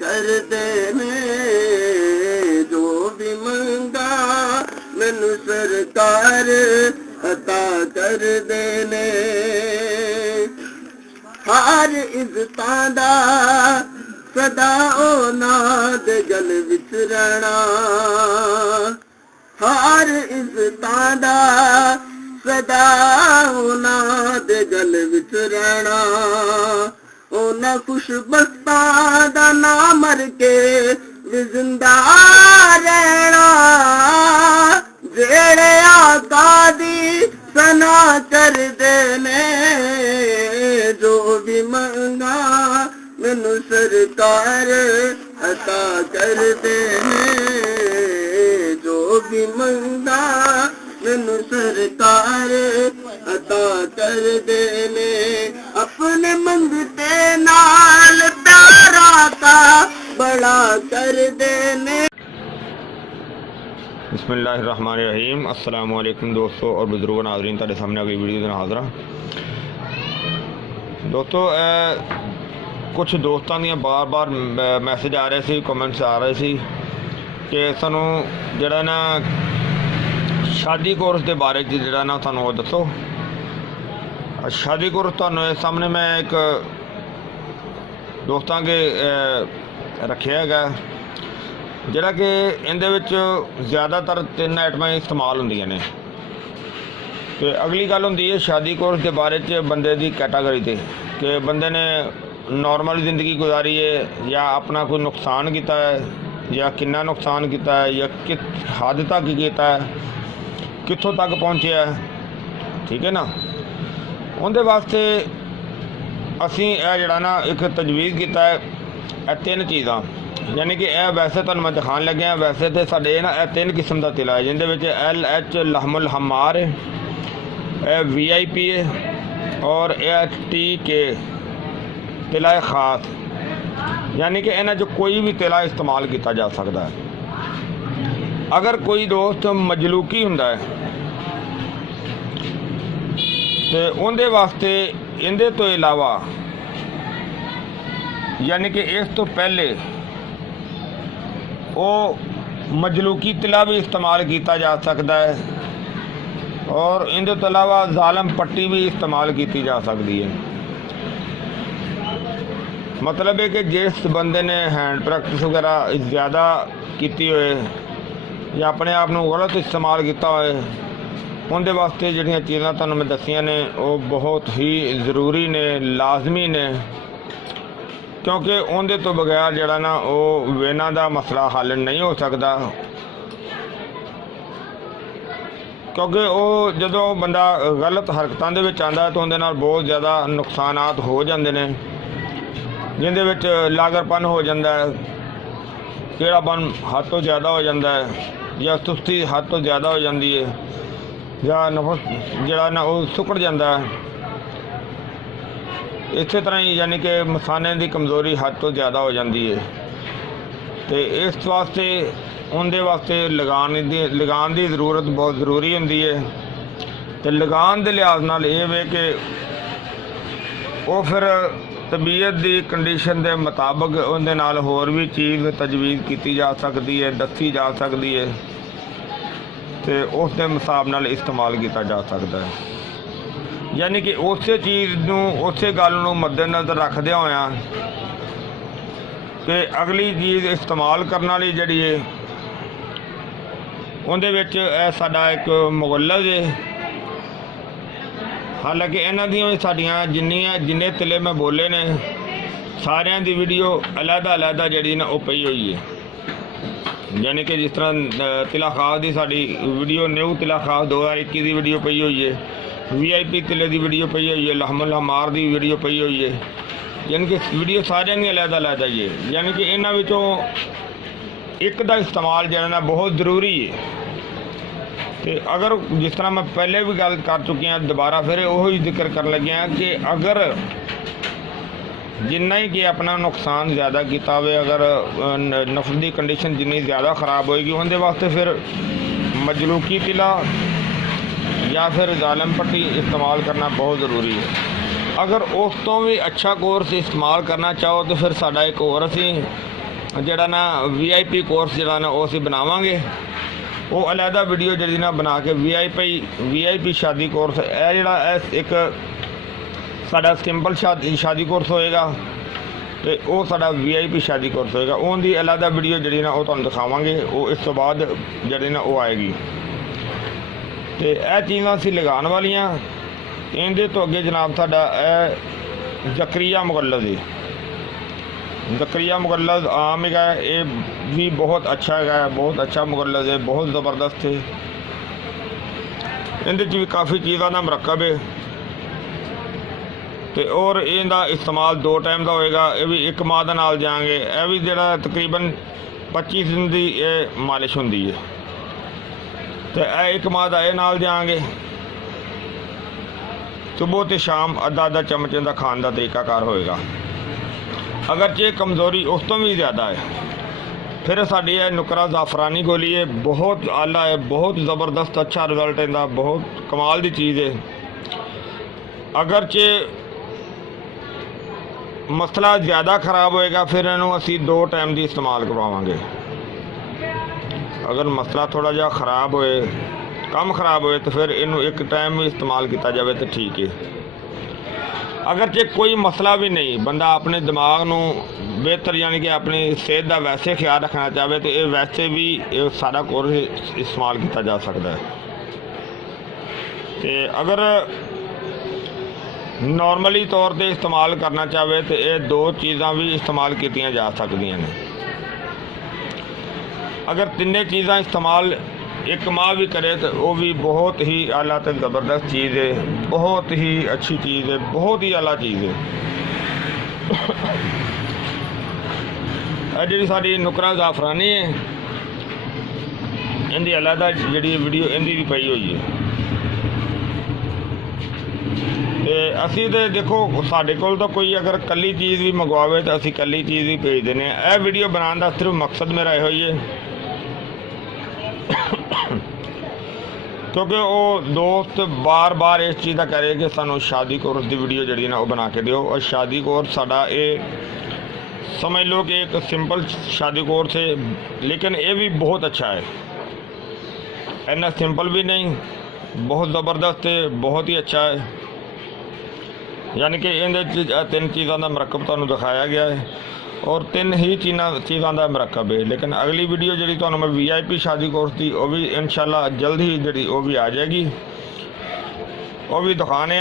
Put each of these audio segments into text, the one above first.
ਕਰਦੇ ਨੇ ਜੋ ਵੀ ਮੰਗਾ ਮੈਨੂੰ ਸਰਕਾਰ ਅਤਾ ਕਰਦੇ ਨੇ। ਹਰ ਇੱਜ਼ਤਾਂ ਦਾ ਸਦਾ ਉਹਨਾਂ ਦੇ ਗਲ ਵਿੱਚ ਰਹਿਣਾ, ਹਰ ਇੱਜ਼ਤਾਂ ਦਾ ਸਦਾ ਉਹਨਾਂ ਦੇ ਗਲ ਵਿੱਚ ਰਹਿਣਾ। ਉਹਨਾਂ ਖੁਸ਼ਬਖਤਾਂ ਦਾ ਨਾਂ ਮਰ ਕੇ ਵੀ ਜ਼ਿੰਦਾ ਰਹਿਣਾ, ਜਿਹੜੇ ਆਕਾ ਦੀ ਸਨਾ ਕਰਦੇ ਨੇ ਜੋ ਵੀ ਮੰਗਾ ਮੈਨੂੰ ਸਰਕਾਰ ਅਤਾ ਕਰਦੇ ਨੇ, ਜੋ ਵੀ ਮੰਗਾ ਮੈਨੂੰ ਸਰਕਾਰ ਅਤਾ ਕਰਦੇ ਨੇ। ਆਪਣੇ ਮੰਗਤੇ ਨਾਲ ਪਿਆਰਾ ਦਾ ਬੜਾ ਕਰਦੇ ਨੇ। बिस्मिल्लाहिर्रहमानिर्रहीम। अस्सलाम वालेकुम दोस्तों और बुजुर्गों नाज़रीन, तुहाडे सामने अगली वीडियो दे हाज़र हां। दोस्तों कुछ दोस्तों दी बार बार मैसेज आ रहे थे, कमेंट्स आ रहे थे कि सानू जिहड़ा ना शादी कोर्स के बारे जिहड़ा ना सानू दसो। शादी कोर्स तुहानू इस सामने मैं एक दोस्तों के रखिया है ਜਿਹੜਾ कि ਇਹਦੇ ਵਿੱਚ ਜ਼ਿਆਦਾਤਰ 3 ਆਈਟਮਾਂ इस्तेमाल ਹੁੰਦੀਆਂ ਨੇ। ਤੇ ਅਗਲੀ ਗੱਲ ਹੁੰਦੀ ਹੈ शादी कोर्स के बारे च बंदे की कैटागरी ते कि बंदे ने नॉर्मल जिंदगी गुजारी है या अपना कोई नुकसान किया है या कितना नुकसान किया है या किस हद तक किया है, कित्थों तक पहुँचे है, ठीक है ना। उनके वास्ते असी जिहड़ा ना एक तजवीज़ किया है 3 चीज़ां, यानी कि यह वैसे तुहानूं मैं दिखाण लग्या। वैसे तो साडे ना 3 किस्म का तिला है, जिंदे विच LH लहमुल हमार है, VIP है और TK तिला है खास। यानी कि इन्हां चों कोई भी तिला इस्तेमाल किया जा सकता है। अगर कोई दोस्त मजलूकी हुंदा है तो उनके वास्ते इहदे तो इलावा यानी कि इस तो पहले वो मजलूकी तिला भी इस्तेमाल किया जा सकता है और इनके तो अलावा जालम पट्टी भी इस्तेमाल की जा सकती है। मतलब है कि जिस बंदे ने हैंड प्रैक्टिस वगैरह ज़्यादा की होए या अपने आप को गलत इस्तेमाल किया होए, उनके वास्ते जिहड़ियां चीज़ां तुहानूं मैं दसियां ने वो बहुत ही ज़रूरी ने, लाजमी ने, क्योंकि उनके तो बगैर जड़ा ना वो वेना का मसला हल नहीं हो सकता। क्योंकि वो जो बंदा गलत हरकतों के आता है तो उनके नाल बहुत ज़्यादा नुकसानात हो जाते हैं, जिंदे विच लागरपन हो जाता है, कीड़ापन हद तो ज़्यादा हो जाता है या सुस्ती हद तो ज़्यादा हो जाती है या नफस जड़ा ना वो सुकड़ जाता है। इस तरह ही यानी कि मसाने की कमज़ोरी हद तो ज़्यादा हो जाती है। तो इस वास्ते उनके वास्ते लगान की ज़रूरत बहुत ज़रूरी होंदी है। तो लगान के लिहाज नाल ये वे कि वो फिर तबीयत की कंडीशन के मुताबिक उनके नाल होर भी चीज़ तजवीज़ की जा सकती है, दसी जा सकती है, तो उस हिसाब नाल इस्तेमाल किया जा सकता है। यानी कि उस चीज़ नूं उस गल नूं मद्देनज़र रखदे होया कि अगली चीज़ इस्तेमाल करने वाली जिहड़ी है उहदे विच साडा एक मुगल्लज़ है। हालांकि इन्हां दी साडियां जिन्ने तिले मैं बोले ने सारियां दी वीडियो अलग-अलग जिहड़ी ना वो पई हुई है। यानी कि जिस तरह तिला खास की साड़ी वीडियो न्यू तिला खास 2021 की वीडियो पई हुई है, VIP तिले की वीडियो पई हुई है, लहमुल हमार की वीडियो पई हुई है। यानी कि वीडियो सारियां दी अलग-अलग ही है। यानी कि इन्हां विचों एक का इस्तेमाल जो है बहुत ज़रूरी है। तो अगर जिस तरह मैं पहले भी गल कर चुकी हाँ, दोबारा फिर वही जिक्र कर लगे हैं कि अगर जिन्ना ही कि अपना नुकसान ज़्यादा किया हो, अगर नफ्स की कंडीशन जिन्नी ज़्यादा खराब होएगी उनके वास्ते फिर मजलूकी तिला या फिर जालम पट्टी इस्तेमाल करना बहुत ज़रूरी है। अगर उस तो भी अच्छा कोर्स इस्तेमाल करना चाहो तो फिर साडा एक होर असी जिहड़ा ना VIP कोर्स जिहड़ा ना वो असी बनावांगे। वो अलहदा वीडियो जिहड़ी ना बना के VIP शादी कोर्स है जिहड़ा एक साडा सिंपल शादी कोर्स होएगा तो वो साडा VIP शादी कोर्स होएगा। उनकी अलहदा वीडियो जिहड़ी ना वो तुहानूं दिखावांगे। वो इस तो बाद जिहड़ी ना वो आएगी तो यह चीज़ां असीं लगाउण वालियां। इहदे तो अगे जनाब साडा ज़करिया मुगल्लद है। ज़करिया मुगल्लद आम है, ये भी बहुत अच्छा है, बहुत अच्छा मुगल्लद है, बहुत ज़बरदस्त है। इहदे भी काफ़ी चीज़ों का मरकब है तो और इहदा इस्तेमाल 2 टाइम का होएगा। ये भी 1 माह दे नाल जाएंगे। यह भी जिहड़ा तकरीबन 25 दिन की मालिश होंदी है तो यह 1 माह का ये नाल जाएंगे। सुबह तो शाम आधा चमचे का खाने का तरीकाकार होएगा। अगरचे कमज़ोरी उस तो भी ज़्यादा है फिर साड़ी है नुकरा ज़ाफ़रानी गोली है, बहुत आला है, बहुत ज़बरदस्त अच्छा रिजल्ट इनका, बहुत कमाल की चीज़ है। अगरचे मसला ज़्यादा खराब होएगा फिर इनू असी 2 टाइम की इस्तेमाल करवावांगे। अगर मसला थोड़ा जा खराब होए, कम खराब होए तो फिर इनू 1 टाइम भी इस्तेमाल किया जाए तो ठीक है। अगरचे कोई मसला भी नहीं, बंदा अपने दिमाग नू बेहतर यानी कि अपनी सेहत का वैसे ख्याल रखना चाहे तो ये वैसे भी ये सारा कोर्स इस्तेमाल किया जा सकता है। तो अगर नॉर्मली तौर पर इस्तेमाल करना चाहे तो ये 2 चीज़ां भी इस्तेमाल की जा सकदियां ने। अगर 3 चीज़ां इस्तेमाल 1 माह भी करे तो वो भी बहुत ही आला तो ज़बरदस्त चीज़ है, बहुत ही अच्छी चीज़ है, बहुत ही आला चीज़ है। जी साड़ी नुकरा ज़ाफ़रानी है, इनकी अलहदा जी वीडियो इनकी भी पई हुई है। तो असी तो देखो साढ़े कोल तो कोई अगर कली चीज़ भी मंगवावे तो असी कली चीज़ ही भेज देने। यह वीडियो बनाने का सिर्फ मकसद मेरा यह ही है क्योंकि वो दोस्त बार बार इस चीज़ का कह रहे कि सानू शादी कोर्स की वीडियो जी ना वो बना के दिओ। और शादी कोर्स साडा ये समझ लो कि एक सिंपल शादी कोर्स है लेकिन ये भी बहुत अच्छा है। इन्ना सिंपल भी नहीं, बहुत ज़बरदस्त है, बहुत ही अच्छा है। यानी कि इनके 3 चीज़ों का मरकब तुहानू दिखाया गया है और 3 ही चीज़ों का मरकब है। लेकिन अगली वीडियो जी तुहानू मैं VIP शादी कोर्स की वो भी इंशाल्लाह जल्द ही जी वो भी आ जाएगी, वो भी दिखाने।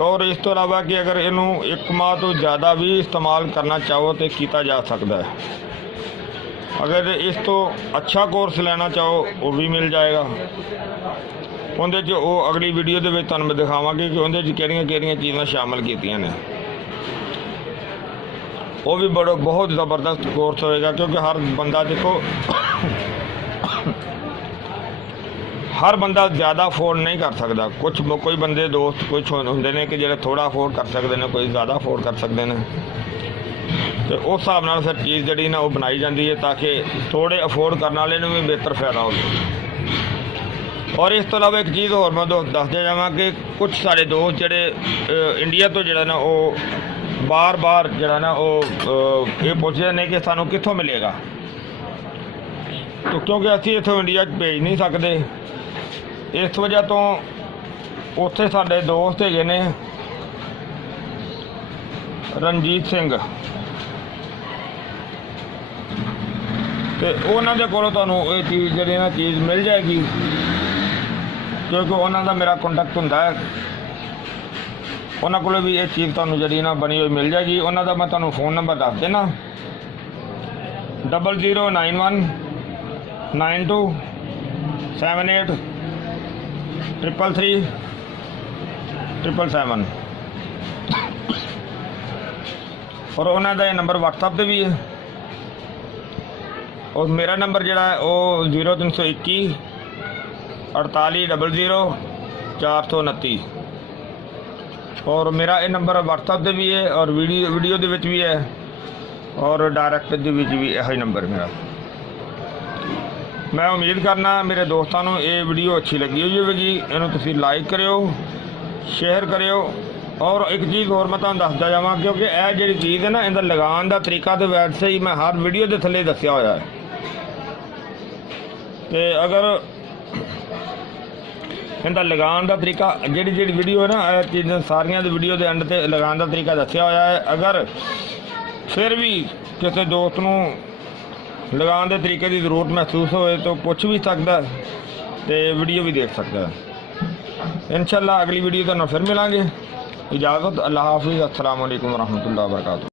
और इस तो अलावा कि अगर इनू 1 माह तो ज़्यादा भी इस्तेमाल करना चाहो तो किया जा सकता है। अगर इस तो अच्छा कोर्स लेना चाहो वो भी मिल जाएगा। उनके वो अगली वीडियो के तुहानू मैं दिखावांगी कि उनके किहड़ियां चीज़ां शामिल कीतियां ने। वो भी बहुत ज़बरदस्त कोर्स होएगा क्योंकि हर बंदा देखो हर बंदा ज़्यादा अफोर्ड नहीं कर सकता। कोई बंदे दोस्त कुछ होंदे ने कि जो थोड़ा अफोर्ड कर सकते हैं, कोई ज़्यादा अफोर्ड कर सकते हैं। तो उस हिसाब नाल फिर चीज़ जी ना वो बनाई जाती है ताकि थोड़े अफोर्ड करने वाले भी बेहतर फायदा हो। और इस तो अलावा एक चीज़ होर मैं दसदा जावां कि कुछ सारे दोस्त जोड़े इंडिया तो जो ना वो बार बार जो ना वो ये पूछते हैं कि सानू कित्थों मिलेगा। तो क्योंकि असीं इत्थों इंडिया भेज नहीं सकते, इस वजह तो उत्थे साडे दोस्त हैगे ने रणजीत सिंह, तो उन्होंने दे कोलों तुहानू ये चीज़ जी ना चीज़ मिल जाएगी क्योंकि उन्हों का मेरा कॉन्टैक्ट होंदा है। उन्होंने को भी ये चीज़ तुहानू जी ना बनी हुई मिल जाएगी। उन्हों का मैं तुहानू फ़ोन नंबर दस देना 0091 92 78 333 777 और उन्हों का ये नंबर WhatsApp पर भी है। और मेरा नंबर जोड़ा है वो 0321 48 00 429 और मेरा ये नंबर WhatsApp पर भी है और वीडियो के भी है और डायरैक्ट भी यही नंबर मेरा। मैं उम्मीद करना मेरे दोस्तों को ये वीडियो अच्छी लगी हुई होगी। इन्हों तुसीं लाइक करियो, शेयर करियो ਔਰ ਇੱਕ ਚੀਜ਼ ਹੋਰ ਮੈਂ ਤੁਹਾਨੂੰ ਦੱਸਦਾ ਜਾਵਾਂ, ਕਿਉਂਕਿ ਇਹ ਜਿਹੜੀ ਚੀਜ਼ ਹੈ ਨਾ, ਇਹਦਾ ਲਗਾਉਣ ਦਾ ਤਰੀਕਾ ਤੇ ਵੈਸੇ ਹੀ ਮੈਂ ਹਰ ਵੀਡੀਓ ਦੇ ਥੱਲੇ ਦੱਸਿਆ ਹੋਇਆ ਹੈ। ਤੇ ਅਗਰ ਇਹਦਾ ਲਗਾਉਣ ਦਾ ਤਰੀਕਾ ਜਿਹੜੀ ਵੀਡੀਓ ਹੈ ਨਾ, ਇਹ ਚੀਜ਼ਾਂ ਸਾਰੀਆਂ ਦੀ ਵੀਡੀਓ ਦੇ ਐਂਡ ਤੇ ਲਗਾਉਣ ਦਾ ਤਰੀਕਾ ਦੱਸਿਆ ਹੋਇਆ ਹੈ। ਅਗਰ ਫਿਰ ਵੀ ਕਿਸੇ ਦੋਸਤ ਨੂੰ ਲਗਾਉਣ ਦੇ ਤਰੀਕੇ ਦੀ ਜ਼ਰੂਰਤ ਮਹਿਸੂਸ ਹੋਵੇ ਤਾਂ ਪੁੱਛ ਵੀ ਸਕਦਾ ਤੇ ਵੀਡੀਓ ਵੀ ਦੇਖ ਸਕਦਾ। इंशाअल्लाह अगली वीडियो तो फिर मिलेंगे। इजाज़त, अल्लाह हाफिज़, अस्सलाम वालेकुम रहमतुल्लाहि व बरकातुहू।